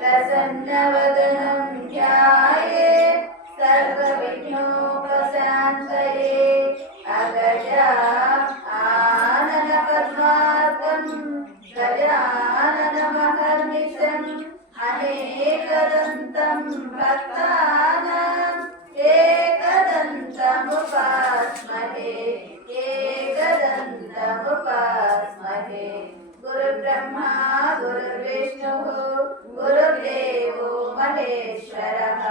प्रसन्नवदनं ध्याये सर्वविघ्नोपशान्तये अगजा आननपद्मार्कं गजाननमहर्निशम् अनेकदन्तं भक्तानाम् एकदन्तमुपास्महे एकदन्तमुपास्महे गुरुब्रह्मा गुरुर्विष्णुः गुरुदेवो महेश्वरः.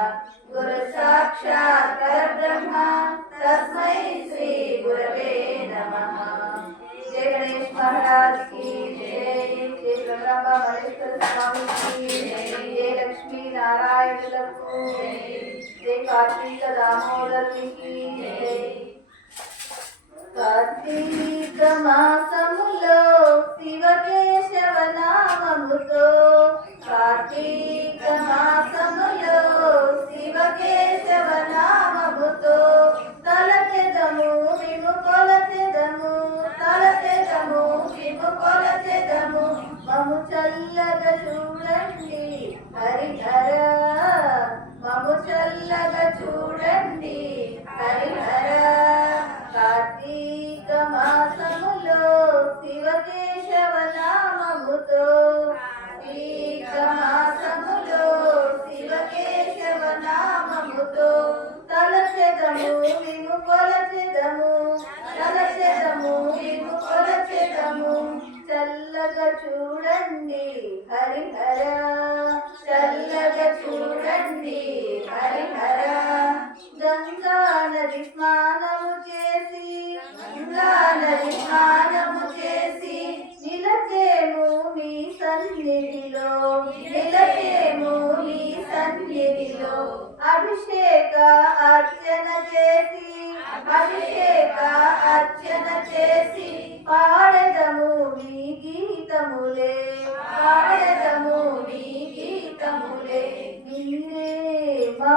गुरुसाक्षात् परब्रह्मा तस्मै श्रीगुरवे नमः. श्रीगणेश महाराज की जय. జగదాంబ మలేశ్వర స్వామికి జయ లక్ష్మీ నారాయణులకు జయ కార్తీక దామోదరునికి కార్తీక మాసములో శివకేశవ నామముతో కార్తీక చూడండి హరిహర మము చల్లగా చూడండి హరిహర. కార్తీక మాసములో శివకేశవ నామముతో కార్తీక మాసములో శివకేశవ నామముతో తలచెదము మేము కొలచెదము తలచెదము మేము కొలచెదము చల్లగా చూడండి. హరిహర చల్లగా చూడండి హరిహర. గంగా నది స్నానము చేసి గంగా నది స్నానము చేసి నిలచేము మీ సన్నిధిలో నిలచేము మీ సన్నిధిలో. అభిషేక అర్చన చేసి అభిషేక అర్చన చేసి పాడదము మీ గీతములే పాడదము మీ గీతములే. మీరే మా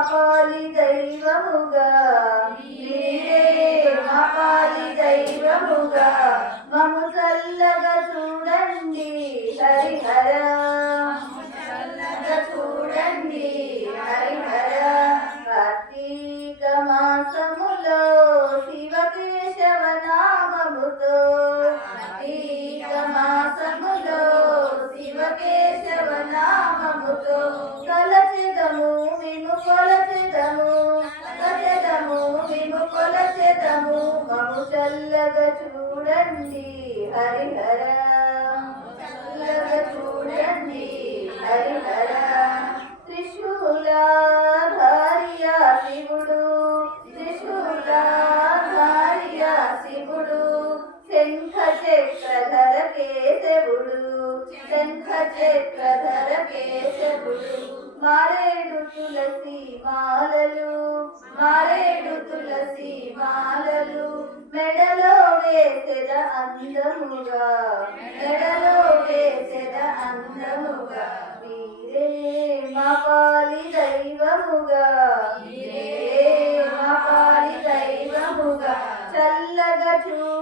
దైవముగా మీరే మా దైవముగా మము చల్లగా చూడండి చూడండి హరిహర. చల్లగా చూడండి హరిహర. త్రిశూలాధార్య శివుడు త్రిశూల భార్య శివుడు. శంఖ చక్రధర కేశవుడు శంఖ చక్రధర కేశవుడు మారేడు తులసి మాలలు మారేడు తులసి మాలలు మెడల వేసెద అందముగా? మెడలో వేసెద అందముగా? మీరే మా పాలి దైవముగా? మీరే మా పాలి దైవముగా? చల్లగా చూ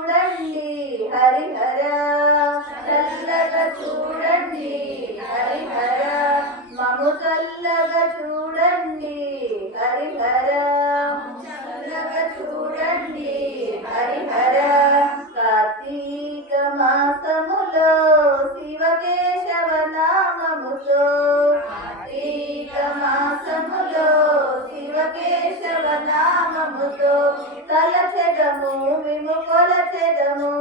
మాసములో శివకేశవ నామముతో కార్తీక మాసములో శివకేశవ నామముతో తలచెదము విము కొలచెదము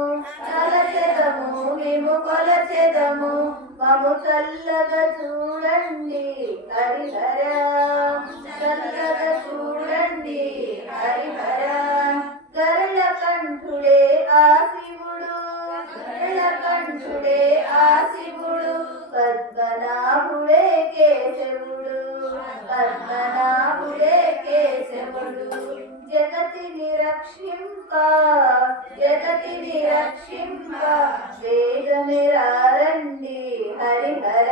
తలచెదము విము కొలచెదము మము చల్లగా చూడండి హరిహర. చల్లగా చూడండి హరిహర. గరుల కంఠుడే ఆ శివుడు శివుడే ఆ శివుడు పద్మనాభుడే కేశవుడు పద్మనాభుడే కేశవుడు. జగతిని రక్షింప జగతిని రక్షింప వేదమిరారండి హరిహర.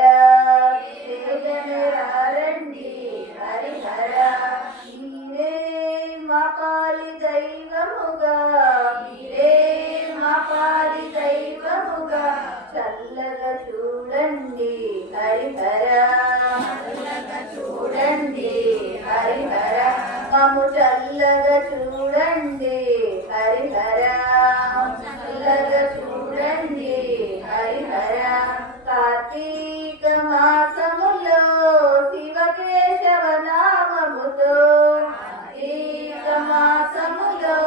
వేదమిరారండి హరిహర. నీనే మకాలి దైవం చల్లగా చూడండి హరిహర. చల్లగా చూడండి హరిహర. కార్తీక మాసములో శివకేశవ నామముతో కార్తీక మాసములో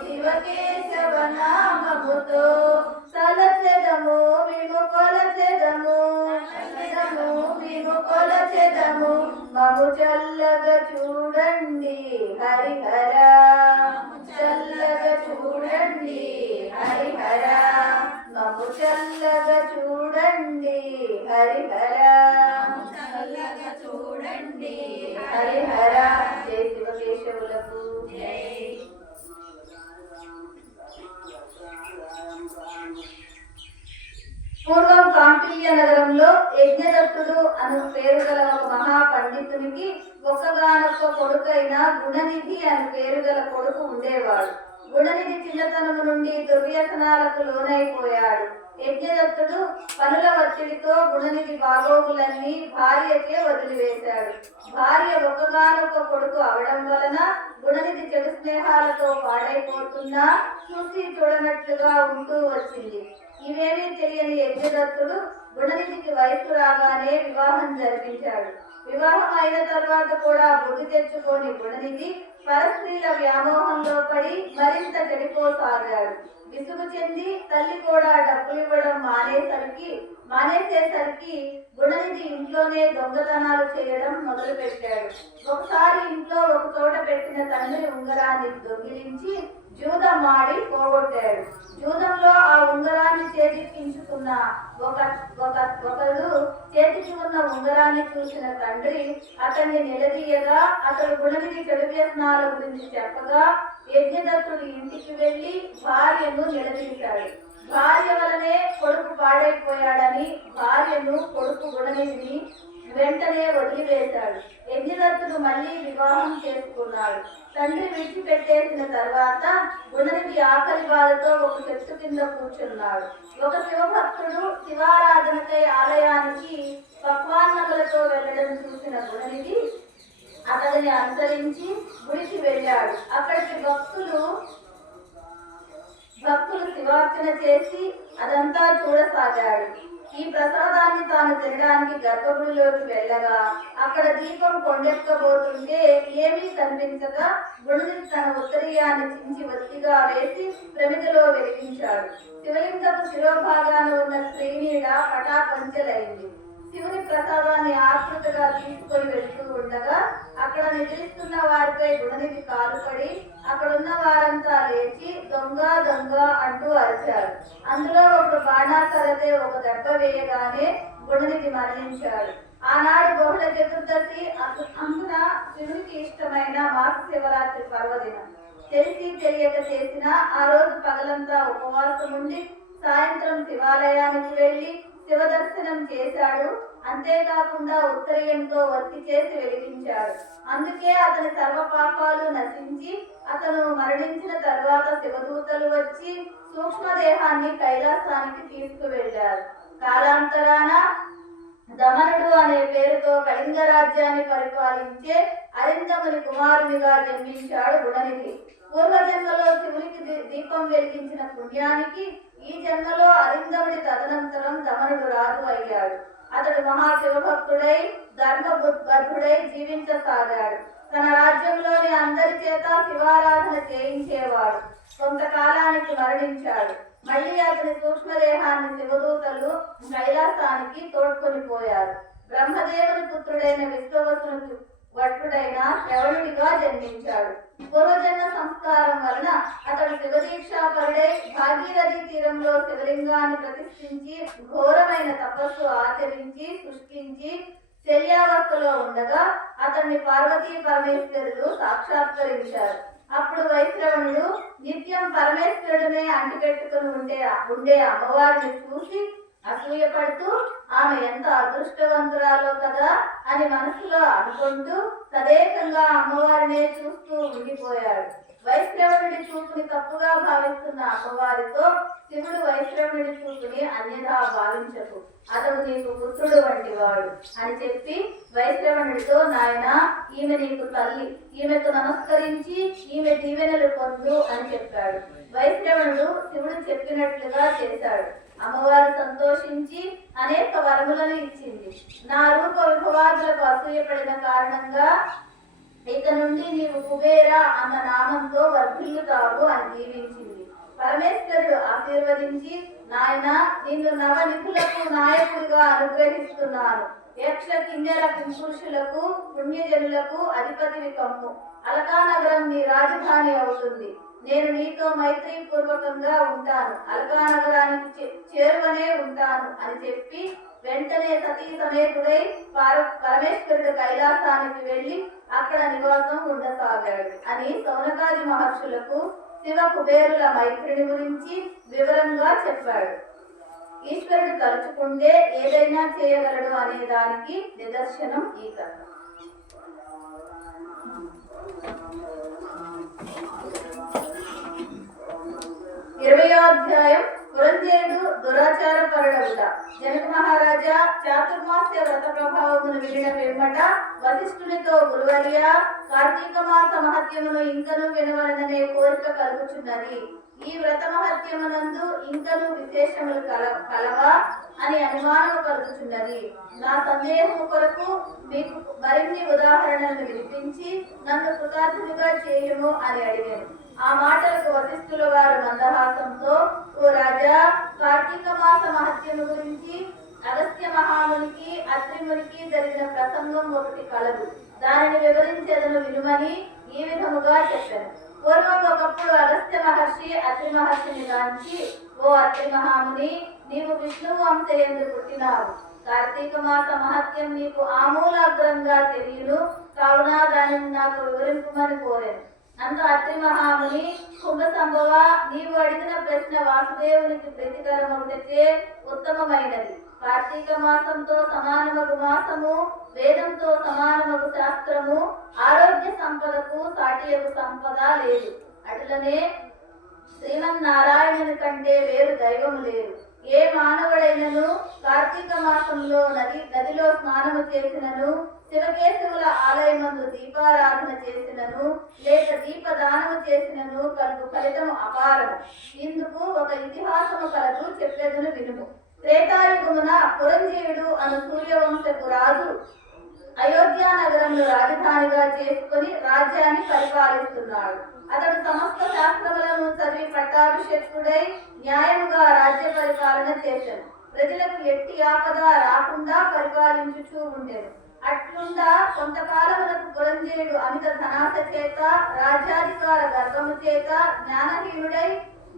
శివకేశవ నామముతో తలచెదము విముకొలచెదము చెదము విముకొలచెదము మము చల్లగా చూడండి హరిహర. చల్లగా చూడండి హరిహర. మము చల్లగా చూడండి హరిహర. చల్లగా చూడండి హరిహర. జయ శివకేశవులకు. పూర్వం కాంపిల్య నగరంలో యజ్ఞదత్తుడు అను పేరు గల ఒక మహా పండితునికి ఒక్కగానొక్క కొడుకైన గుణనిధి అని పేరు గల కొడుకు ఉండేవాడు. గుణనిధి చిన్నతనము నుండి దుర్వ్యసనాలకు లోనైపోయాడు. యజ్ఞదత్తుడు పనుల ఒత్తిడితో గుణనిధి బాగోగులన్నీ భార్యకే వదిలివేశాడు. భార్య ఒక్కగానొక్క కొడుకు అవడం వలన గుణనిధి చెడు స్నేహాలతో పాడైపోతున్నా చూసి చూడనట్లుగా ఉంటూ వచ్చింది. ఇవేమీ తెలియని యజ్ఞదత్తుడు గుణనిధికి వయసు రాగానే వివాహం జరిపించాడు. వివాహం అయిన తర్వాత కూడా బుద్ధి తెచ్చుకొని గుణనిధి పరస్త్రీల వ్యామోహంలో పడి మరింత చెడిపోసాగాడు. విసుగు చెంది తల్లి కూడా డబ్బులు ఇవ్వడం మానేసరికి మానేసేసరికి గుణనిధి ఇంట్లోనే దొంగతనాలు చేయడం మొదలుపెట్టాడు. ఒకసారి ఇంట్లో ఒక చోట పెట్టిన తండ్రి ఉంగరాన్ని దొంగిలించి జూదం ఆడి పోగొట్టాడు. జూదంలో ఆ ఉంగరాన్ని చేతికించుకున్న ఒక ఒక ఒకడు చేతికి ఉన్న ఉంగరాన్ని చూసిన తండ్రి అతన్ని నిలదీయగా అతడు గుణనిధి చెడు వ్యసనాల గురించి చెప్పగా యజ్ఞదత్తుడు ఇంటికి వెళ్ళి భార్యను నిలదీశాడు. భార్య వలనే కొడుకు పాడైపోయాడని భార్యను కొడుకు గుణనిధిని వెంటనే వదిలివేశాడు. యజ్ఞదత్తుడు మళ్ళీ వివాహం చేసుకున్నాడు. తండ్రి విడిచిపెట్టేసిన తర్వాత గుణనికి ఆకలి బాధతో ఒక చెట్టు కింద కూర్చున్నాడు. ఒక శివభక్తుడు శివారాధనకై ఆలయానికి పక్వాన్నములతో వెళ్ళడం చూసిన గుణనికి అతడిని అనుసరించి గుడికి వెళ్ళాడు. అక్కడికి భక్తులు భక్తులు శివార్చన చేసి అదంతా చూడసాగాడు. ఈ ప్రసాదాన్ని తాను తినడానికి గర్భగుడిలోకి వెళ్ళగా అక్కడ దీపం కొండెక్కబోతుంటే ఏమీ కనిపించక బుడిది తన ఉత్తరీయాన్ని చించి ఒత్తిగా వేసి ప్రమిదలో వెలిగించాడు. శివలింగపు శిరోభాగాన ఉన్న శ్రీనీడ పటాపంచలైంది. శివుని ప్రసాదాన్ని ఆకృతగా తీసుకొని వెళుతూ ఉండగా అక్కడ నిద్రిస్తున్న వారిపై గుణనిధి కాలుపడి అక్కడున్న వారంతా లేచి దొంగ దొంగ అంటూ అరిచారు. అందులో ఒక బాణాకరతే ఒక దెబ్బ వేయగానే గుణనిధి మరణించాడు. ఆనాడు బహుళ చతుర్దశి అందున శివునికి ఇష్టమైన మాస శివరాత్రి పర్వదినం. తెలిసి తెలియక చేసిన ఆ రోజు పగలంతా ఉపవాసం ఉండి సాయంత్రం శివాలయానికి వెళ్ళి శివ దర్శనం చేశాడు. అంతేకాకుండా ఉత్తరయంతో వర్తి చేసి వెలిగించాడు. అందుకే అతని సర్వ పాపాలు నశించి అతను మరణించిన తర్వాత శివదూతలు వచ్చి సూక్ష్మదేహాన్ని కైలాసానికి తీసుకువెళ్ళారు. కాలాంతరాన దమనుడు అనే పేరుతో కళింగ రాజ్యాన్ని పరిపాలించే అరిందముని కుమారునిగా జన్మించాడు గుణనిధి. పూర్వజన్మలో శివునికి దీపం వెలిగించిన పుణ్యానికి ఈ జన్మలో అరిందముడి తదనంతరం దమనుడు రాజు అయ్యాడు. అతడు మహాశివభక్తుడై గర్భుడై జీవించసాగాడు. తన రాజ్యంలోని అందరి చేత శివారాధన చేయించేవాడు. కొంతకాలానికి మరణించాడు. మళ్ళీ అతని సూక్ష్మదేహాన్ని శివదూతలు కైలాసానికి తోడ్కొని పోయారు. బ్రహ్మదేవుని పుత్రుడైన విశ్వవసును వట్టుడైన శ్రవణుడిగా జన్మించాడు. పూర్వజన్మ సంస్కారం వలన అతడు శివదీక్షాపరుడై భాగీరథి తీరంలో శివలింగాన్ని ప్రతిష్ఠించి ఘోరమైన తపస్సు ఆచరించి పుష్పించి శల్యావస్థలో ఉండగా అతన్ని పార్వతీ పరమేశ్వరులు సాక్షాత్కరించారు. అప్పుడు వైశ్రవణుడు నిత్యం పరమేశ్వరుడినే అంటిపెట్టుకుని ఉండే ఉండే అమ్మవారిని చూసి అసూయపడుతూ ఆమె ఎంత అదృష్టవంతురాలో కదా అని మనసులో అనుకుంటూ తదేకంగా అమ్మవారినే చూస్తూ ఉండిపోయాడు. వైష్ణవుడి చూపుని తప్పుగా భావిస్తున్న అమ్మవారితో శివుడు వైష్ణవుడి చూపుని అన్యథా భావించకు. అతడు నీకు పుత్రుడు వంటి వాడు అని చెప్పి వైశ్రవణుడితో నాయన ఈమె నీకు తల్లి. ఈమెకు నమస్కరించి ఈమె దీవెనలు పొందు అని చెప్పాడు. వైష్ణవుడు శివుడు చెప్పినట్లుగా చేశాడు. అమ్మవారు సంతోషించి అనేక వరములను ఇచ్చింది. నా రూప విభవాదులకు అసూయపడిన కారణంగా ఇక నుండి నీవు కుబేర అన్న నామంతో వర్ధిల్లుతావు అని దీవించింది. పరమేశ్వరుడు ఆశీర్వదించి నాయన నిన్ను నవనిధులకు నాయకుడిగా అనుగ్రహిస్తున్నాను. యక్ష కిన్నెల పురుషులకు పుణ్యజనులకు అధిపతివి కమ్ము. అలకానగరం నీ రాజధాని అవుతుంది. నేను నీతో మైత్రి పూర్వకంగా ఉంటాను అల్కానగరానికి చే- చేరువనే ఉంటాను అని చెప్పి వెంటనే సతీ సమేతుడై పరమేశ్వరుడు కైలాసానికి వెళ్ళి అక్కడ నివాసం ఉండసాగాడు. అని సౌనకాది మహర్షులకు శివ కుబేరుల మైత్రిని గురించి వివరంగా చెప్పాడు. ఈశ్వరుడు తలుచుకుంటే ఏదైనా చేయగలడు అనే దానికి నిదర్శనం ఈ కథ. ఇరవయో అధ్యాయం పురంజేయుడు దురాచార పరుడవుట జనక మహారాజా చాతుర్మాస్య వ్రత ప్రభావమును విడిన పిమ్మట వశిష్ఠునితో గురువర్య కార్తీక మాస మహత్యమును ఇంకను వినవలననే కోరిక కలుగుచున్నది. ఈ వ్రత మహత్యమునందు ఇంకను విశేషములు కల కలవా అని అనుమానము కలుగుచున్నది. నా సందేహము కొరకు మీకు మరిన్ని ఉదాహరణలు వినిపించి నన్ను కృతార్థునిగా చేయము అని అడిగాను. ఆ మాటలకు వశిష్ఠుల వారు మందహాసంతో ఓ రాజా కార్తీక మాస మహత్యము గురించి అగస్త్య మహామునికి అత్రిమునికి జరిగిన ప్రసంగం ఒకటి కలదు. దానిని వివరించేదను వినుమని ఈ విధముగా చెప్పాను. పూర్వం ఒకప్పుడు అగస్త్య మహర్షి అత్రి మహర్షిని గాంచి ఓ అత్రి మహాముని నీవు విష్ణువు అంశయందు పుట్టినావు. కార్తీక మాస మహత్యం నీకు ఆమూలాగ్రంగా తెలియను. కావున దానిని నాకు వివరింపమని కోరాను. అంత అత్రి మహాముని కుంభ సంభవ నీవు అడిగిన ప్రశ్న వాసుదేవునికి ప్రీతికరమగుటచే ఉత్తమమైనది. కార్తీక మాసంతో సమానమగు మాసము వేదంతో సమానమగు శాస్త్రము ఆరోగ్య సంపదకు సాటియగు సంపద లేదు. అటులనే శ్రీమన్నారాయణుని కంటే వేరు దైవము లేరు ఏ మానవుడైనను కార్తీక మాసంలో నది నదిలో స్నానము చేసినను శివకేశవుల ఆలయమందు దీపారాధన చేసినను లేక దీపదానము చేసినను కలుపు ఫలితము అపారము. ఇందుకు ఒక ఇతిహాసము కలదు చెప్పేదను వినుము. త్రేతాయుగమున పురంజీవుడు అను సూర్యవంశపు రాజు అయోధ్య నగరంలో రాజధానిగా చేసుకుని రాజ్యాన్ని పరిపాలిస్తున్నాడు. అతడు సమస్త శాస్త్రములను చదివి పట్టాభిషేకుడై న్యాయముగా రాజ్య పరిపాలన చేశాను ప్రజలకు ఎట్టి ఆపద రాకుండా పరిపాలించుచూ ఉండేది అట్లుండా కొంతకాలములకు పురంజేయుడు అమిత ధనాశ చేత రాజ్యాధికార గర్వము చేత జ్ఞానహీనుడై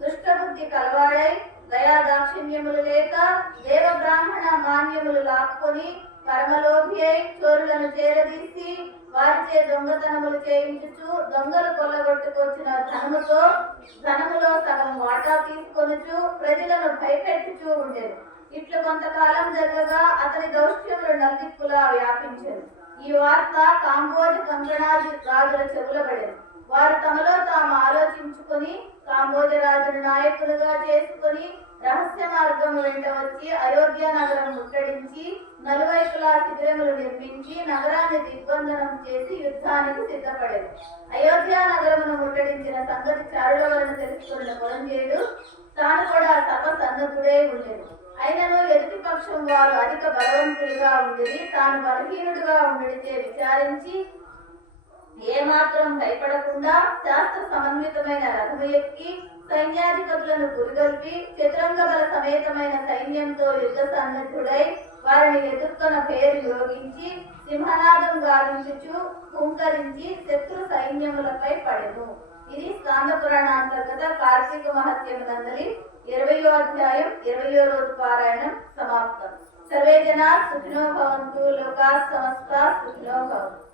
దుష్టబుద్ధి కలవాడై దయా దాక్షిణ్యములు లేక దేవ బ్రాహ్మణ మాన్యములు లాక్కొని పరమలోభి అయి చోరులను చేరదీసి వారిచే దొంగతనములు చేయించుచు దొంగలు కొల్లగొట్టుకొచ్చిన ధనముతో ధనములో సగం వాటా తీసుకొనుచు ప్రజలను భయపెట్టుచూ ఉండేది ఇట్లు కొంతకాలం జరగగా అతని దౌష్ట్యములు నల్దిక్కులా వ్యాపించారు ఈ వార్త కాంబోజ కంగణాజు రాజుల చెవులబడేది వారు తమలో తాము ఆలోచించుకొని కాంబోజ రాజును నాయకులుగా చేసుకొని రహస్య మార్గం వెంట వచ్చి అయోధ్య నగరం ముట్టడించి నలువైపులా శిబిరములు నిర్మించి నగరాన్ని దిగ్బంధనం చేసి యుద్ధానికి సిద్ధపడేది అయోధ్య నగరమును ముట్టడించిన సంగతి చారుల వలన తెలుసుకున్న పురంజేయుడు తాను కూడా తప సన్నద్ధుడై ఉండేది అయినను ఎదుటి పక్షం వారు అధిక బలవంతులుగా ఉండేది తాను బలహీనుడుగా ఉండితే విచారించి ఏమాత్రం భయపడకుండా శాస్త్ర సమన్వితమైన రథము ఎక్కి సైన్యాధిపతులను గురిగొల్పి చతురంగ బల సమేతమైన సైన్యంతో యుద్ధ సన్నద్ధుడై వారిని ఎదుర్కొన పేరు యోగించి సింహనాదం గావించుచు హుంకరించి శత్రు సైన్యములపై పడెను. ఇది స్కాంద పురాణాంతర్గత కార్తీక మహత్యము నందలి ఇరవయో అధ్యాయం ఇరవయో రోజు పారాయణం సమాప్తం. సర్వే జనా సుఖినో భవంతు లోకా సమస్త సుఖినో భవంతు.